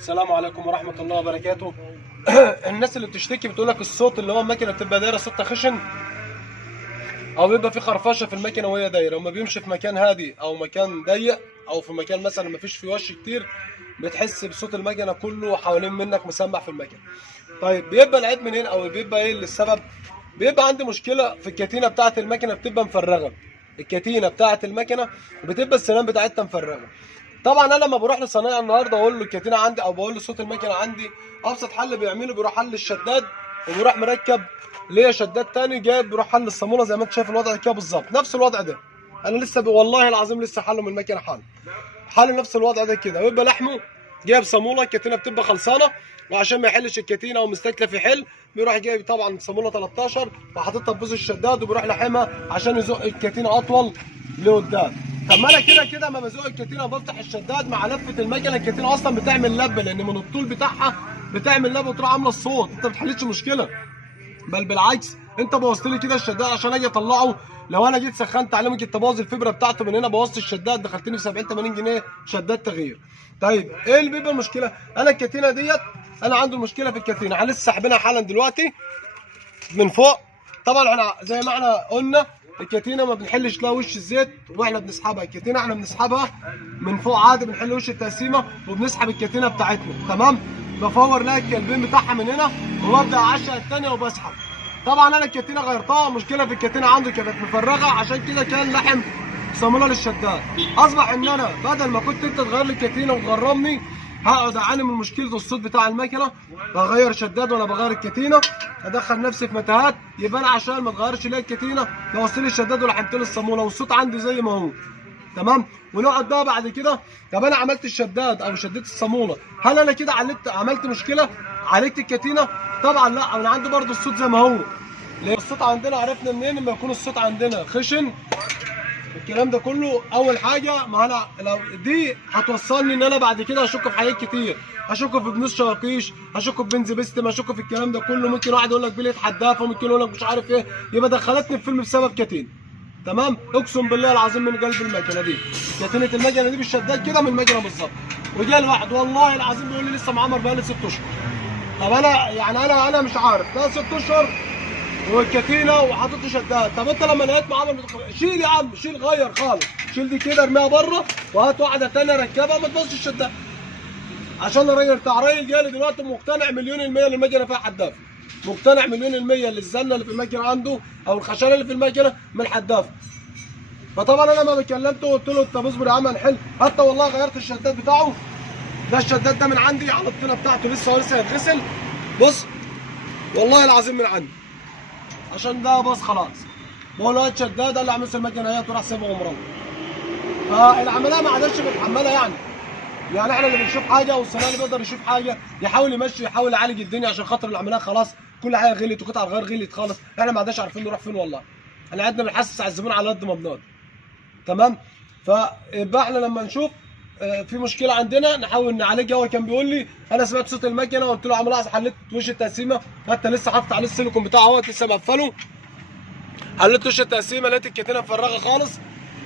السلام عليكم ورحمة الله وبركاته. الناس اللي بتشتكي بتقول لك الصوت اللي هو المكنة بتبقى دايرة صوتها خشن أو بيبقى في خرفشة في المكنة وهي دايرة، وما بيمشي في مكان هادي أو مكان ضيق أو في مكان مثلا ما فيش فيه وش كتير بتحس بصوت المكنة كله حوالين منك مسمع في المكنة. طيب بيبقى العيب منين أو بيبقى إيه السبب؟ بيبقى عندي مشكلة في الكتينة بتاعة المكنة بتبقى مفرغة. الكتينة بتاعة المكنة بتبقى السنان بتاعتها مفرغة. طبعا انا لما بروح لصنايعي النهارده اقول له الكتينه عندي او بقول له صوت المكنه عندي، ابسط حل بيعمله بيروح حل الشداد وبيروح مركب ليا شداد تاني جايب بيروح حل الصاموله زي ما انت شايف الوضع كده بالظبط نفس الوضع ده. انا لسه والله العظيم لسه حله من المكنه حل نفس الوضع ده كده، ويبقى لحمه جايب صاموله الكتينه بتبقى خلصانه، وعشان ما يحلش الكتينه ومستكلف يحل بيروح جايب طبعا صاموله 13 وحاططها في بوز الشداد وبيروح لحمها عشان يزق الكتينه اطول لقدام. طب ما انا كده كده ما بزق الكتينه بفتح الشداد مع لفه المكنه الكتينه اصلا بتعمل لب، لان من الطول بتاعها بتعمل لب وتروح عامله الصوت، انت ما بتحلش مشكله، بل بالعكس انت بوظت لي كده الشداد عشان اجي اطلعه. لو انا جيت سخنت عليه ممكن تبوظ الفبره بتاعته من هنا، بوظت الشداد دخلتني في 70 80 جنيه شداد تغيير. طيب ايه اللي بيبقى المشكله؟ انا الكتينه ديت انا عنده المشكله في الكتينه، احنا لسه ساحبينها حالا دلوقتي من فوق. طبعا احنا زي ما احنا قلنا الكتينه ما بنحلش لها وش الزيت واحنا بنسحبها، الكتينه احنا بنسحبها من فوق عادي، بنحل وش التقسيمه وبنسحب الكتينه بتاعتنا تمام. بفور لها الكلبين بتاعها من هنا وببدا اعشق الثانيه وبسحب. طبعا انا الكتينه غيرتها، المشكله في الكتينه عنده كانت مفرغه عشان كده كان لحم صاموله للشداد. اصبح ان انا بدل ما كنت انت تغير لي الكتينه وتغرمني هقعد اعاني من مشكله الصوت بتاع المكنه، بغير شداد ولا بغير الكتينه، ادخل نفسي في متاهات. يبقى انا عشان ما اتغيرش ليا الكتينه بوصل لي الشداد ولحمت لي الصاموله والصوت عندي زي ما هو تمام. ونقعد بقى بعد كده طب انا عملت الشداد او شديت الصاموله، هل انا كده عملت مشكله؟ عالجت الكتينه؟ طبعا لا، انا عندي برضو الصوت زي ما هو. لان الصوت عندنا عرفنا منين؟ لما يكون الصوت عندنا خشن الكلام ده كله. اول حاجه ما انا لو دي هتوصلني ان انا بعد كده هشك في حاجات كتير، هشك في بنوس شراكيش، هشك في بنز بيستم، هشك في الكلام ده كله. ممكن واحد يقول لك بليه حدافه، ممكن يقول لك مش عارف ايه، يبقى دخلتني في فيلم بسبب كتين تمام. اقسم بالله العظيم من قلب المكنه دي، كتينه المكنه دي بالشداد كده من المكنه بالظبط. وجاء الواحد والله العظيم بيقول لي لسه معمر بقالي 6 اشهر. طب انا يعني انا مش عارف ده 6 اشهر والكتينه وحاطط شداد. طب انت لما لقيت معامل شيل يا عم، شيل غير خالص، شيل دي كده ارميها بره وهات واحده ثانيه ركبها ما تبصش الشداد. عشان الراجل بتاع راجل جالي دلوقتي مقتنع مليون المية ان المكنه فيها حدافه، مقتنع مليون المية اللي الزنه اللي في المكنه عنده او الخشانه اللي في المكنه من حدافه. فطبعا انا لما كلمته قلت له طب اصبر يا عم هنحل. حتى والله غيرت الشداد بتاعه، ده الشداد ده من عندي على الطينه بتاعته لسه هيتغسل. بص والله العظيم من عندي عشان ده باظ خلاص. بقول له هات شداد، قال لي اعمل المكنه اهي وراح سيبها ومروح. فالعمليه ما عادش متحمله يعني احنا اللي بنشوف حاجه والصناعي اللي بيقدر يشوف حاجه يحاول يمشي يحاول يعالج الدنيا عشان خاطر العمليه خلاص كل حاجه غليت وقطع الغيار غليت خالص. احنا ما عادش عارفين نروح فين والله. احنا قعدنا بنحسس على الزبون على قد ما بنقدر تمام. فيبقى احنا لما نشوف في مشكله عندنا نحاول نعالجها. هو كان بيقول لي انا سمعت صوت المكنه وقلت له عم لحظه حليت وش التقسيمه، حتى لسه حاطط عليه السيليكون بتاعه اهوت لسه مقفله، حليت وش التقسيمه لقيت الكتينه مفرغه خالص.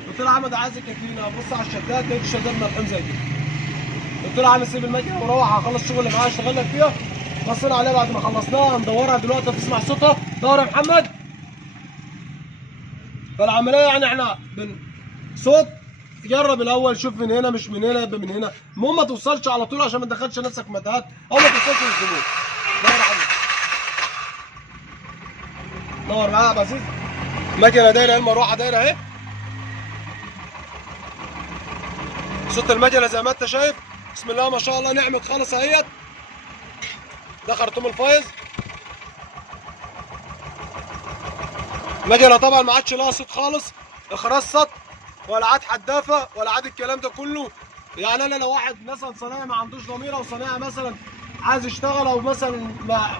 قلت له يا عم ده عايز الكتينه، بص على الشداد لقيت الشداد ملحوم زي كده. قلت له يا عم سيب المكنه وروح هخلص الشغل اللي معايا اشتغل لك فيها. بصينا عليها بعد ما خلصناها هندورها دلوقتي هتسمع صوتها. دور يا محمد. فالعمليه يعني احنا صوت جرب الاول، شوف من هنا مش من هنا يبقى من هنا، المهم ما توصلش على طول عشان ما تدخلش نفسك متاهات او ما توصلش للزبون. دور عليه، دور معايا يا ابو عزيز. المكنه دايره اهي، المروحه دايره اهي. صوت المكنه زي ما انت شايف بسم الله ما شاء الله نعمت خالص اهيت. ده خرطوم الفايز. المكنه طبعا ما عادش لها صوت خالص، اخرست ولا عاد حدافه ولا عاد الكلام ده كله. يعني انا لو واحد مثلا صنايعي ما عندوش ضمير او صنايعي مثلا عايز يشتغل او مثلا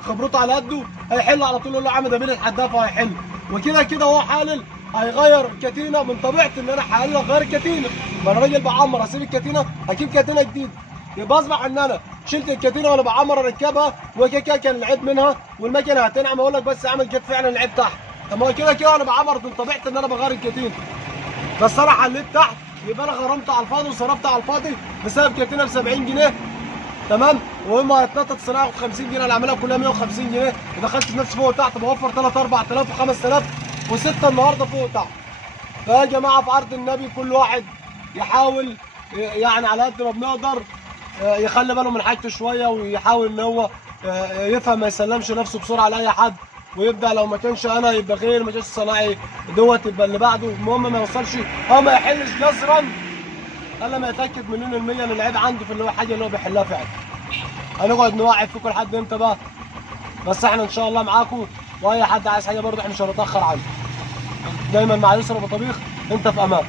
خبرته على قده هيحل على طول، يقول له يا عم ده بين الحدافه هيحل. وكده كده هو حالل هيغير الكتينه. من طبيعتي ان انا حالل اغير الكتينه، ما انا راجل بعمر اسيب الكتينه اجيب كتينه جديده. يبقى اصبح ان انا شلت الكتينه وانا بعمر اركبها وكده كده كان العيب منها والمكنه هتنعم. اقول لك بس عمل جت فعلا العيب تحت. طب ما هو كده كده انا بعمر من طبيعتي ان انا بغير الكتينه، بس انا حليت تحت يبقى انا غرمت على الفاضي وصرفت على الفاضي بسبب كتينه ب 70 جنيه تمام. وهم هيتنطط صناعه 50 جنيه، اللي عاملها كلها 150 جنيه، ودخلت نفسي فوق وتحت بوفر 3 4000 و5000 و6 النهارده فوق وتحت. فيا جماعه في عرض النبي كل واحد يحاول يعني على قد ما بنقدر يخلي باله من حاجته شويه، ويحاول ان هو يفهم، ما يسلمش نفسه بسرعه لاي حد، ويبدا لو ما كانش انا يبقى غير، ما كانش الصناعي دوت يبقى اللي بعده. المهم ما يوصلش او ما يحلش جزرا الا ما يتاكد مليون المية ان العيب عنده في اللي هو حاجه اللي هو بيحلها فعلا. هنقعد نوعد فيكم لحد امتى بقى؟ بس احنا ان شاء الله معاكم، واي حد عايز حاجه برضه احنا مش هنتاخر عنه. دايما مع يسر ابو طبيخ، انت في امان.